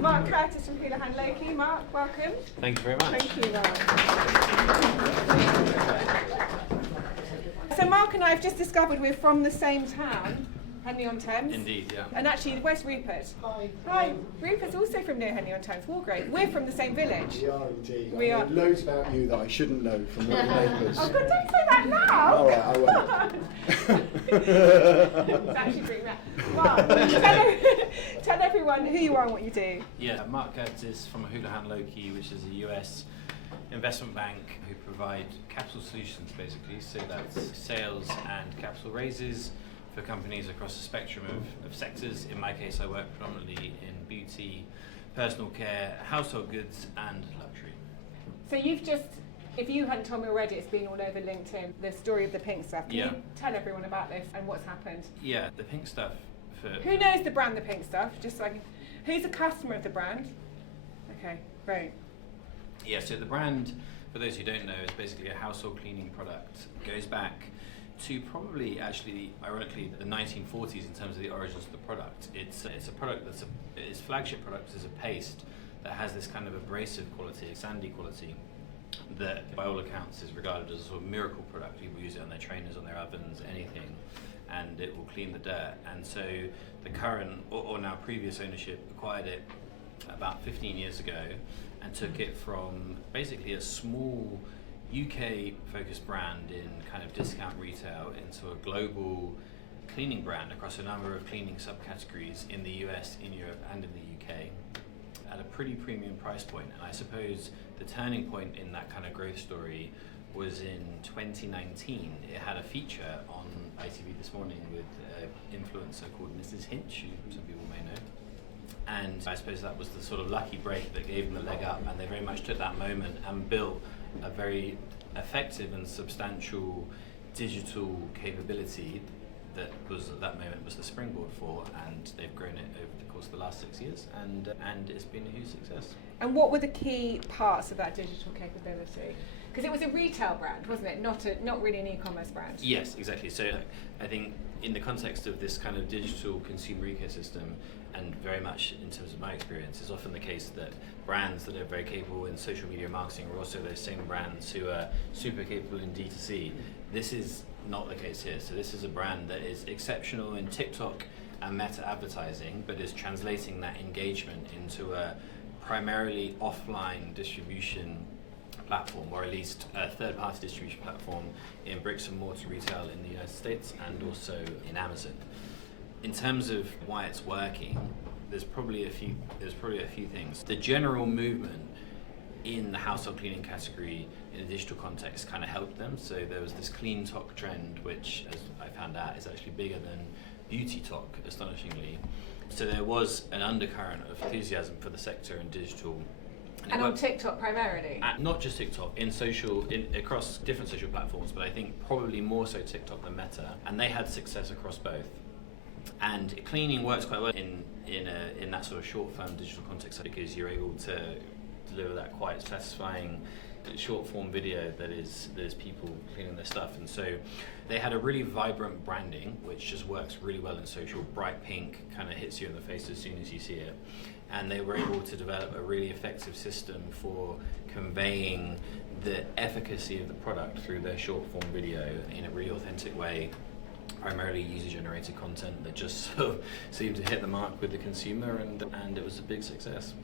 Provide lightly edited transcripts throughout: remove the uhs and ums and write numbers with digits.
Mark Curtis from Houlihan Lokey. Mark, welcome. Thank you very much. Thank you, Mark. So Mark and I have just discovered we're from the same town, Henley-on-Thames. Indeed, yeah. And actually, where's Rupert? Hi. Hi. Rupert's also from near Henley-on-Thames, Walgrave. We're from the same village. We are indeed. We I are. know loads about you that I shouldn't know from your neighbours. Oh God, don't say that now! All right, I won't. It's actually pretty mad. Mark, tell everyone who you are and what you do. Yeah, Mark Curtis from Houlihan Lokey, which is a US investment bank who provide capital solutions basically. So that's sales and capital raises for companies across the spectrum of sectors. In my case, I work predominantly in beauty, personal care, household goods, and luxury. So you've just, if you hadn't told me already, it's been all over LinkedIn, the story of the pink stuff. Can you tell everyone about this and what's happened? Yeah, the pink stuff. Who knows the brand, the pink stuff? Just so I can, who's a customer of the brand? Okay, great. Yeah, so the brand, for those who don't know, is basically a household cleaning product. It goes back to probably, actually, ironically, the 1940s in terms of the origins of the product. It's a product its flagship product is a paste that has this kind of abrasive quality, sandy quality, that by all accounts is regarded as a sort of miracle product. People use it on their trainers, on their ovens, anything, and it will clean the dirt. And so the current, or now previous ownership, acquired it about 15 years ago and took it from basically a small UK focused brand in kind of discount retail into a global cleaning brand across a number of cleaning subcategories in the US, in Europe and in the UK at a pretty premium price point. And I suppose the turning point in that kind of growth story was in 2019. It had a feature on ITV this morning with an influencer called Mrs. Hinch, who some people may know. And I suppose that was the sort of lucky break that gave them a leg up, and they very much took that moment and built a very effective and substantial digital capability that was at that moment was the springboard for, and they've grown it over the course of the last 6 years, and it's been a huge success. And what were the key parts of that digital capability? Because it was a retail brand, wasn't it? Not really an e-commerce brand. Yes, exactly. So I think in the context of this kind of digital consumer ecosystem, and very much in terms of my experience, it's often the case that brands that are very capable in social media marketing are also those same brands who are super capable in D2C. This is not the case here. So this is a brand that is exceptional in TikTok and meta advertising, but is translating that engagement into a primarily offline distribution platform, or at least a third-party distribution platform in bricks and mortar retail in the United States and also in Amazon. In terms of why it's working, there's probably a few things. The general movement in the household cleaning category in a digital context kind of helped them. So there was this clean talk trend, which, as I found out, is actually bigger than beauty talk, astonishingly. So there was an undercurrent of enthusiasm for the sector in digital. And on TikTok primarily? Not just TikTok, across different social platforms, but I think probably more so TikTok than Meta. And they had success across both. And cleaning works quite well in that sort of short-form digital context, because you're able to deliver that quite satisfying short-form video that is people cleaning their stuff. And so they had a really vibrant branding, which just works really well in social. Bright pink kind of hits you in the face as soon as you see it. And they were able to develop a really effective system for conveying the efficacy of the product through their short-form video in a really authentic way, primarily user-generated content that just sort of seemed to hit the mark with the consumer, and it was a big success.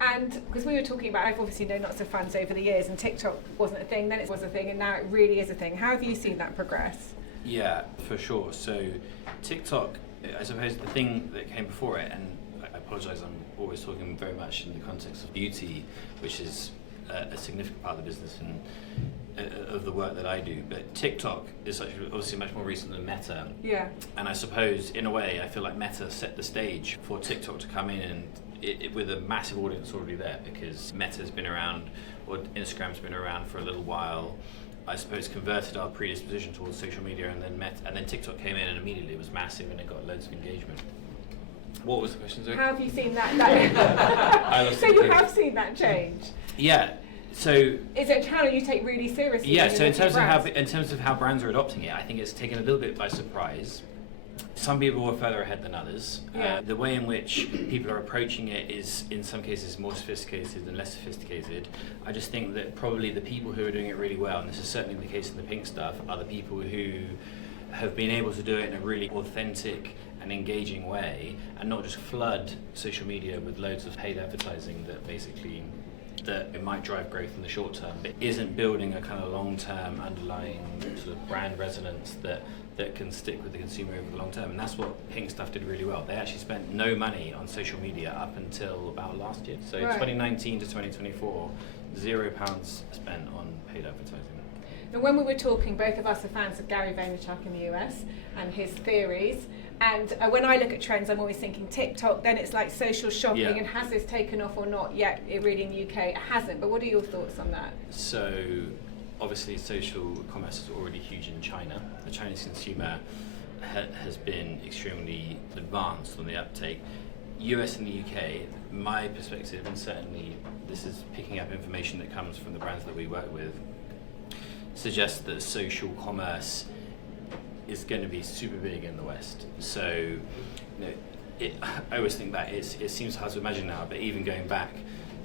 And because we were talking about, I've obviously known lots of fans over the years, and TikTok wasn't a thing, then it was a thing, and now it really is a thing. How have you seen that progress? Yeah, for sure. So TikTok, I suppose the thing that came before it, and I apologise, I'm always talking very much in the context of beauty, which is a significant part of the business and of the work that I do. But TikTok is obviously much more recent than Meta. Yeah. And I suppose, in a way, I feel like Meta set the stage for TikTok to come in and with a massive audience already there, because Meta's been around, or Instagram's been around for a little while. I suppose converted our predisposition towards social media, and then TikTok came in and immediately it was massive and it got loads of engagement. What was the question, Zoe? How have you seen that? So you have seen that change? Yeah. So is it a channel you take really seriously? Yeah. So in terms of how brands are adopting it, I think it's taken a little bit by surprise. some people were further ahead than others. Yeah. The way in which people are approaching it is, in some cases, more sophisticated than less sophisticated. I just think that probably the people who are doing it really well, and this is certainly the case in the pink stuff, are the people who have been able to do it in a really authentic and engaging way, and not just flood social media with loads of paid advertising that basically that it might drive growth in the short term, but isn't building a kind of long-term underlying sort of brand resonance that can stick with the consumer over the long term. And that's what Pink Stuff did really well. They actually spent no money on social media up until about last year. So Right. 2019 to 2024, £0 spent on paid advertising. Now, when we were talking, both of us are fans of Gary Vaynerchuk in the US and his theories. And when I look at trends, I'm always thinking TikTok, then it's like social shopping, Yeah. and has this taken off or not yet? It really in the UK, it hasn't. But what are your thoughts on that? So obviously social commerce is already huge in China. The Chinese consumer has been extremely advanced on the uptake. US and the UK, my perspective, and certainly this is picking up information that comes from the brands that we work with, suggests that social commerce is going to be super big in the West. So, you know, I always think that it seems hard to imagine now, but even going back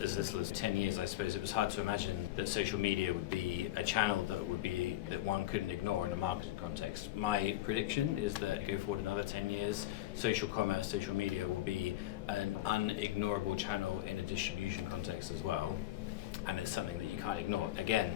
as little as 10 years, I suppose, it was hard to imagine that social media would be a channel that one couldn't ignore in a marketing context. My prediction is that go forward another 10 years, social commerce, social media will be an unignorable channel in a distribution context as well, and it's something that you can't ignore. Again,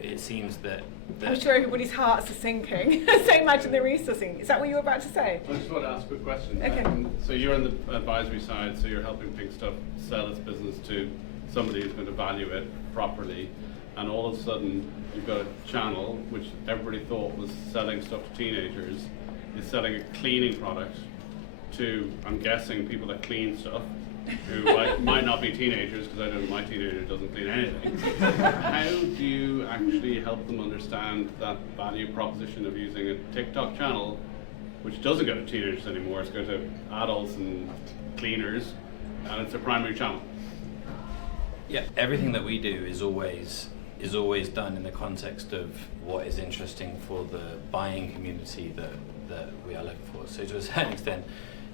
it seems that I'm sure everybody's hearts are sinking. So imagine the resourcing. Is that what you were about to say? I just want to ask a quick question. Okay. So you're on the advisory side, so you're helping Pink Stuff sell its business to somebody who's going to value it properly, and all of a sudden you've got a channel which everybody thought was selling stuff to teenagers, is selling a cleaning product to, I'm guessing, people that clean stuff, who might not be teenagers, because I know my teenager doesn't clean anything. How do you actually help them understand that value proposition of using a TikTok channel, which doesn't go to teenagers anymore, it's going to adults and cleaners, and it's a primary channel? Yeah, everything that we do is always done in the context of what is interesting for the buying community that we are looking for. So to a certain extent,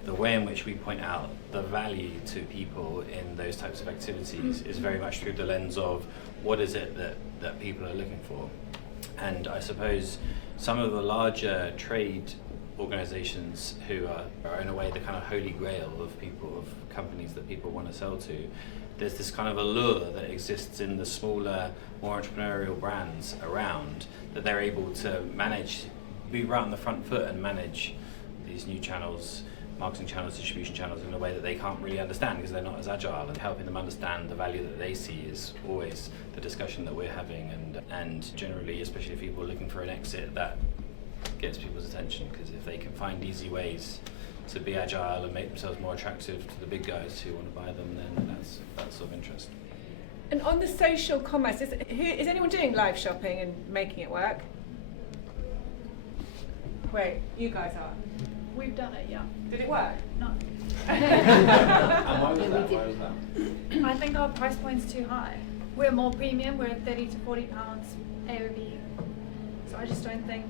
the way in which we point out the value to people in those types of activities is very much through the lens of what is it that people are looking for. And I suppose some of the larger trade organizations who are in a way the kind of holy grail of companies that people want to sell to, there's this kind of allure that exists in the smaller, more entrepreneurial brands around, that they're able to be right on the front foot and manage these new channels, marketing channels, distribution channels, in a way that they can't really understand because they're not as agile. And helping them understand the value that they see is always the discussion that we're having, and generally, especially if people are looking for an exit, that gets people's attention, because if they can find easy ways to be agile and make themselves more attractive to the big guys who want to buy them, then that's of interest. And on the social commerce, is anyone doing live shopping and making it work? Wait, you guys are. We've done it, yeah. Did it work? No. And why was that? Why was that? I think our price point's too high. We're more premium, we're at £30 to £40 AOV. So I just don't think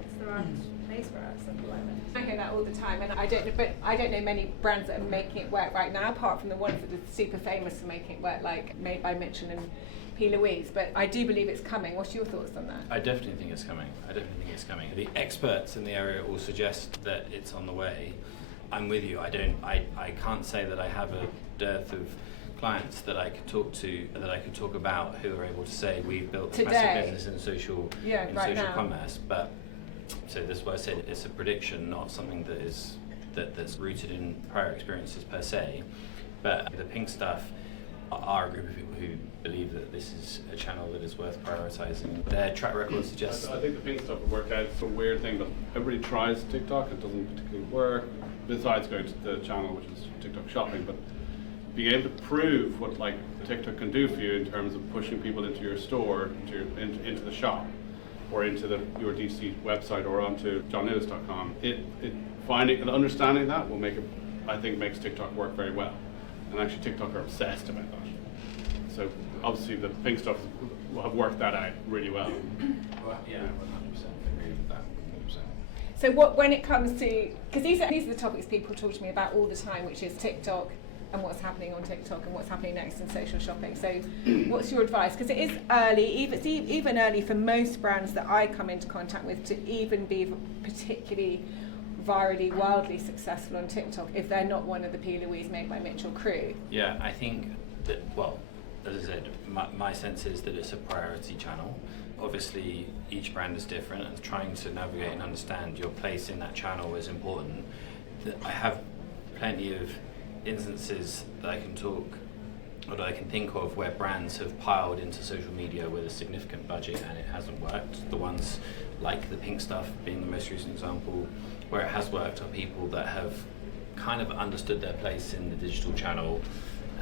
it's the right place for us at the moment. I hear that all the time, and I don't know many brands that are making it work right now, apart from the ones that are super famous for making it work, like Made by Mitchell and P. Louise. But I do believe it's coming. What's your thoughts on that? I definitely think it's coming. The experts in the area all suggest that it's on the way. I'm with you. I can't say that I have a dearth of clients that I could talk about who are able to say we've built a massive business in social commerce. But so this is why I said it's a prediction, not something that's rooted in prior experiences per se. But the Pink Stuff are a group of people who believe that this is a channel that is worth prioritising. Their track record suggests. I think the Pink Stuff will work out. It's a weird thing, but everybody tries TikTok. It doesn't particularly work. Besides going to the channel, which is TikTok shopping, but being able to prove what like TikTok can do for you in terms of pushing people into your store, into the shop, or into your DC website, or onto johnlewis.com. Finding and understanding that will makes TikTok work very well. And actually, TikTok are obsessed about that. So obviously, the Pink Stuff will have worked that out really well. Yeah, 100% agree with that. 100%. So what, when it comes to, because these are the topics people talk to me about all the time, which is TikTok and what's happening on TikTok and what's happening next in social shopping. So what's your advice? Because it is early, it's even early for most brands that I come into contact with to even be particularly virally, wildly successful on TikTok if they're not one of the P. Louise Made by Mitchell crew. Yeah, I think that, well, as I said, my sense is that it's a priority channel. Obviously, each brand is different, and trying to navigate and understand your place in that channel is important. I have plenty of instances that I can talk, or that I can think of, where brands have piled into social media with a significant budget and it hasn't worked. The ones like the pink stuff being the most recent example, where it has worked, are people that have kind of understood their place in the digital channel,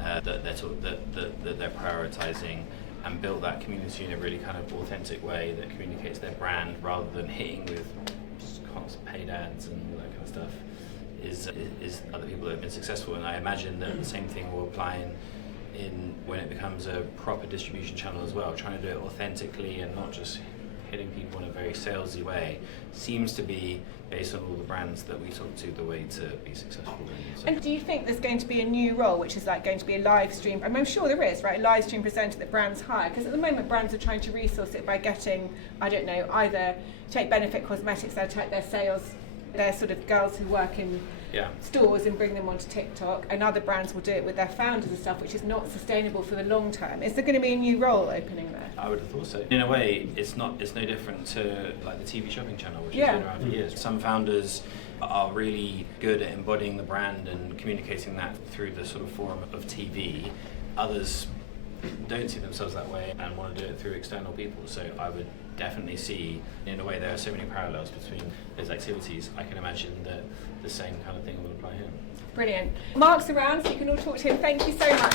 that they're prioritizing, and built that community in a really kind of authentic way that communicates their brand rather than hitting with just constant paid ads and all that kind of stuff. Is other people that have been successful, and I imagine that the same thing will apply in when it becomes a proper distribution channel as well. Trying to do it authentically and not just hitting people in a very salesy way seems to be, based on all the brands that we talk to, the way to be successful. And do you think there's going to be a new role, which is like going to be a live stream? I mean, I'm sure there is, right? A live stream presenter that brands hire, because at the moment brands are trying to resource it by getting, I don't know, either take Benefit Cosmetics, they'll take their sales, their sort of girls who work in stores and bring them onto TikTok, and other brands will do it with their founders and stuff, which is not sustainable for the long term. Is there going to be a new role opening there? I would have thought so. In a way, it's no different to like the TV shopping channel, which has been around for years. Some founders are really good at embodying the brand and communicating that through the sort of forum of TV. Others don't see themselves that way and want to do it through external people. So I would definitely see, in a way, there are so many parallels between those activities. I can imagine that the same kind of thing will apply here. Brilliant. Mark's around, so you can all talk to him. Thank you so much.